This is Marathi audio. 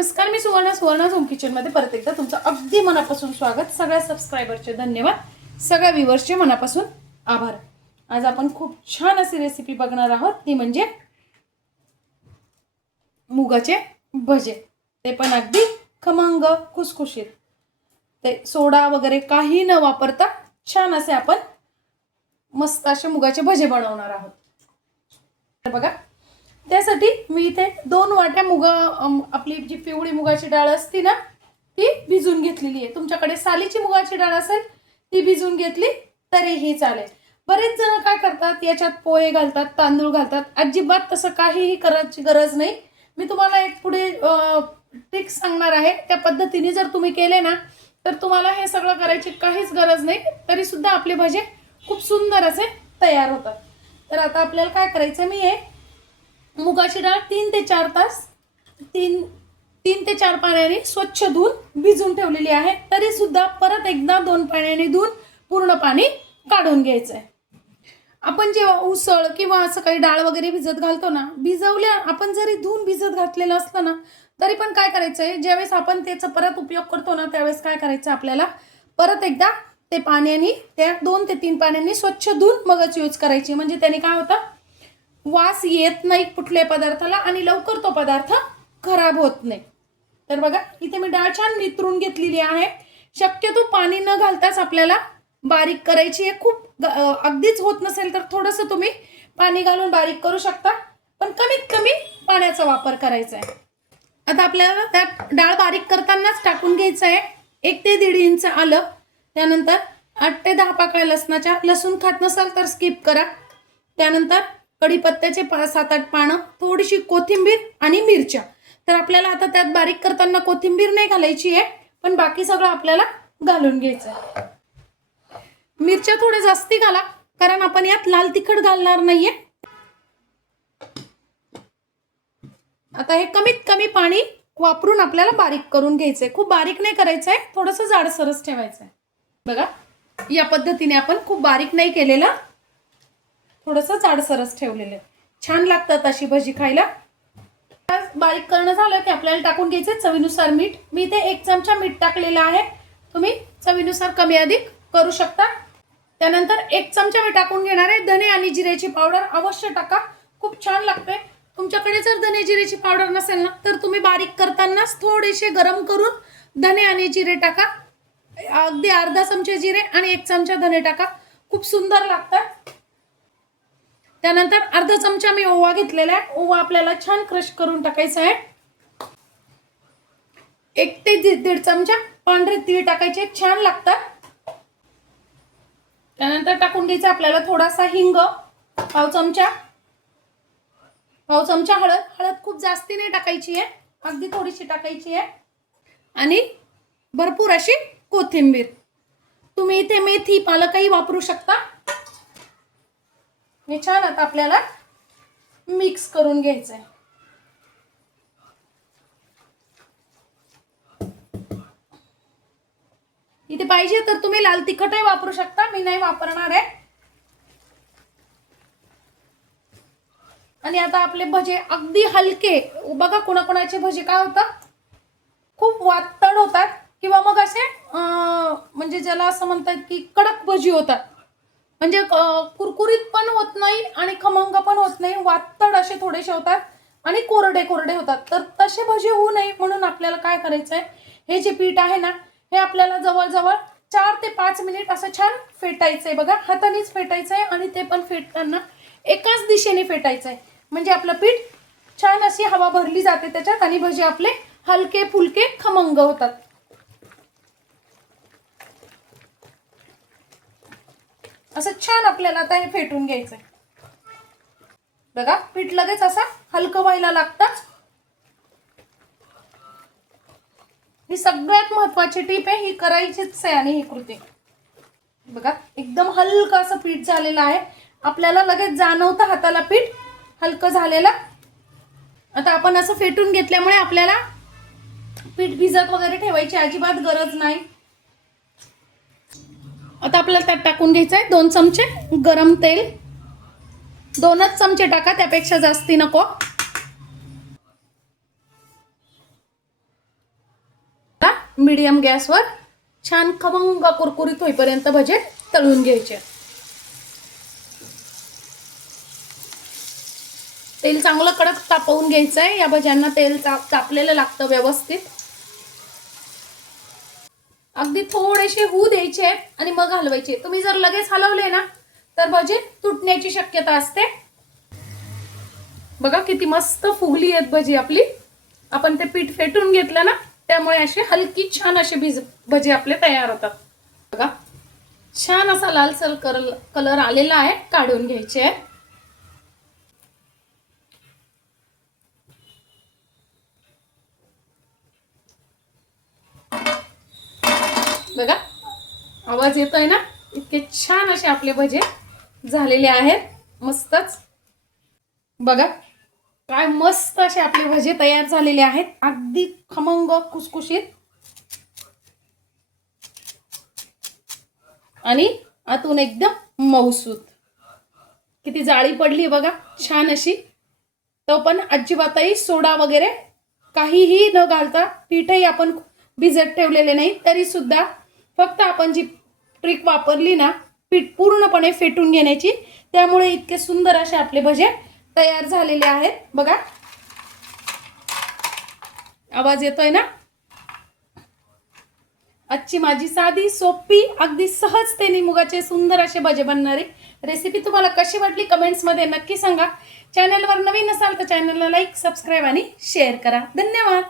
नमस्कार, मी सुवर्णा होम किचन मध्ये परत एकदा तुमचं अगदी मनापासून स्वागत। सगळ्या सबस्क्रायबरचे धन्यवाद, सगळ्या व्ह्यूअर्सचे मनापासून आभार। आज आपण खूप छान अशी रेसिपी बघणार आहोत, ती म्हणजे मुगाचे भजे। ते पण अगदी खमंग खुसखुशीत, ते सोडा वगैरे काही न वापरता छान असे आपण मस्त असे मुगाचे भजे बनवणार आहोत। तर बघा, त्यासाठी मी इथे 2 वाट्या आपली जी पिवळी मुगाची डाळ असते ना, ती भिजून घेतलेली आहे। तुमच्याकडे सालीची मुगाची डाळ असेल ती भिजून घेतली तरीही चालेल। बरेच जण काय करतात, याच्यात पोहे घालतात, तांदूळ घालतात। अजिबात तसं काहीही करायची गरज नाही। मी तुम्हाला एक पुढे ट्रिक सांगणार आहे, त्या पद्धतीने जर तुम्ही केले ना, तर तुम्हाला हे सगळं करायची काहीच गरज नाही, तरी सुद्धा आपले भजे खूप सुंदर असे तयार होतात। तर आता आपल्याला काय करायचं, मी हे मुगाची डाळ 3 ते 4 तास 3 ते 4 पाण्याने स्वच्छ धुवून भिजून ठेवलेली आहे। तरी सुद्धा परत एकदा 2 पाण्याने धुवून पूर्ण पाणी काढून घ्यायचं आहे। आपण जेव्हा उसळ किंवा असं काही डाळ वगैरे भिजत घालतो ना, भिजवल्या आपण जरी धुवून भिजत घातलेलं असलं ना, तरी पण काय करायचं आहे, ज्यावेळेस आपण त्याचा परत उपयोग करतो ना, त्यावेळेस काय करायचं, आपल्याला परत एकदा ते पाण्याने, त्या 2 ते 3 पाण्याने स्वच्छ धुवून मगच यूज करायची। म्हणजे त्याने काय होतं, वास येत नाही कुठल्या पदार्थाला आणि लवकर तो पदार्थ खराब होत नाही। तर बघा, इथे मी डाळ छान नितरून घेतलेली आहे। शक्यतो पाणी न घालताच आपल्याला बारीक करायची आहे। खूप अगदीच होत नसेल तर थोडंसं तुम्ही पाणी घालून बारीक करू शकता, पण कमीत कमी पाण्याचा वापर करायचा आहे। आता आपल्याला त्यात डाळ बारीक करतानाच टाकून घ्यायचं आहे 1 ते 1.5 इंच आलं, त्यानंतर 8 ते 10 पाकळ्या लसणाच्या, लसूण खात नसाल तर स्किप करा। त्यानंतर कढीपत्त्याचे 7-8 पानं, थोडीशी कोथिंबीर आणि मिरच्या। तर आपल्याला आता त्यात बारीक करताना कोथिंबीर नाही घालायची आहे, पण बाकी सगळं आपल्याला घालून घ्यायचं आहे। मिरच्या थोड्या जास्ती घाला, कारण आपण यात लाल तिखट घालणार नाहीये। आता हे कमीत कमी पाणी वापरून आपल्याला बारीक करून घ्यायचंय। खूप बारीक नाही करायचंय, थोडंसं जाडसरच ठेवायचंय। बघा, या पद्धतीने आपण खूप बारीक नाही केलेलं, थोडंसं जाडसरच ठेवलेलं आहे। छान लागतात अशी भजी खायला। बारीक करणं झालं की आपल्याला टाकून घ्यायचे चवीनुसार मीठ। मी इथे 1 चमचा मीठ टाकलेलं आहे, तुम्ही चवीनुसार कमी अधिक करू शकता। त्यानंतर 1 चमचा मी टाकून घेणार आहे धने आणि जिऱ्याची पावडर। अवश्य टाका, खूप छान लागते। तुमच्याकडे जर धने जिऱ्याची पावडर नसेल ना, तर तुम्ही बारीक करतानाच थोडेसे गरम करून धने आणि जिरे टाका। अगदी अर्धा चमचा जिरे आणि 1 चमचा धने टाका, खूप सुंदर लागतात। त्यानंतर अर्धा चमचा मी ओवा घेतलेला आहे। ओवा आपल्याला छान क्रश करून टाकायचा आहे। 1 ते 1.5 चमचा पांढरे तीळ टाकायचे, छान लागतात। त्यानंतर टाकून घ्यायचं आपल्याला थोडासा हिंग, पाव चमचा हळद। हळद खूप जास्ती नाही टाकायची आहे, अगदी थोडीशी टाकायची आहे। आणि भरपूर अशी कोथिंबीर। तुम्ही इथे मेथी, पालकही वापरू शकता। हे छान आता आपल्याला मिक्स करून घ्यायचं आहे। इथे पाहिजे तर तुम्ही लाल तिखटही वापरू शकता, मी नाही वापरणार आहे। आणि आता आपले भजे अगदी हलके, बघा कोणाकोणाचे भजे काय होतात, खूप वातड होतात किंवा मग असे म्हणजे ज्याला असं म्हणतात की कडक भजी होतात। म्हणजे कुरकुरीत पण होत नाही आणि खमंग पण होत नाही, वातड असे थोडेसे होतात आणि कोरडे होतात। तर तसे भजे होऊ नये म्हणून आपल्याला काय करायचंय, हे जे पीठ आहे ना, हे आपल्याला जवळजवळ 4 ते 5 मिनिट असं छान फेटायचंय। बघा, हातानेच फेटायचंय आणि ते पण फेटताना एकाच दिशेने फेटायचंय, म्हणजे आपलं पीठ छान अशी हवा भरली जाते त्याच्यात आणि भजे आपले हलके फुलके खमंग होतात। असं छान आपल्याला आता हे फेटून घ्यायचंय। बघा, पीठ लगेच असं हलकं व्हायला लागतं। ही सगळ्यात महत्त्वाची टीप आहे, ही करायचीच आहे। आणि ही कृती बघा, एकदम हलकं असं पीठ झालेलं आहे, आपल्याला लगेच जाणवतं हाताला पीठ हलकं झालेलं। आता आपण असं फेटून घेतल्यामुळे आपल्याला पीठ भिजत वगैरे ठेवायची अजिबात गरज नाही। आता आपल्याला त्यात टाकून घ्यायचंय 2 चमचे गरम तेल। 2च चमचे टाका, त्यापेक्षा जास्ती नको। मीडियम गॅसवर छान खमंग कुरकुरीत होईपर्यंत भजे तळून घ्यायचे. तेल चांगलं कडक तापवून घ्यायचं आहे. या भज्यांना तेल तापलेलं लागतं व्यवस्थित. अगदी थोडेसे होऊ द्यायचे आणि मग हलवायचे. तुम्ही जर लगेच हलवले ना तर भजे तुटण्याची शक्यता असते. बघा किती मस्त फुगली आहेत भजी आपली. आपण ते पीठ फेटून घेतलं ना त्यामुळे असे हलकी छान असे भजी आपले तयार होतात. बघा छान असा लालसर कलर आलेला आहे. काढून घ्यायचे. बघा आवाज येतोय ना, इतके छान असे आपले भजे झालेले आहेत. मस्तच. बघा काय मस्त असे आपले भजे तयार झालेले आहेत. अगदी खमंग खुसखुशीत आणि आतून एकदम मऊसूत. किती जाळी पडली बघा छान अशी. तो पण अजिबातही सोडा वगैरे काहीही न घालता, पीठही आपण भिजत ठेवलेले नाही तरी सुद्धा फक्त आपण जी ट्रिक वापरली ना पीठ पूर्णपणे फेटून घेण्याची, त्यामुळे इतके सुंदर असे आपले भजे तयार झालेले आहेत. बघा आवाज येतोय ना. आजची माझी साधी सोपी अगदी सहजतेने मुगाचे सुंदर असे भजे बनणारी रेसिपी तुम्हाला कशी वाटली कमेंट्समध्ये नक्की सांगा. चॅनलवर नवीन असाल तर चॅनलला लाईक, सबस्क्राईब आणि शेअर करा. धन्यवाद.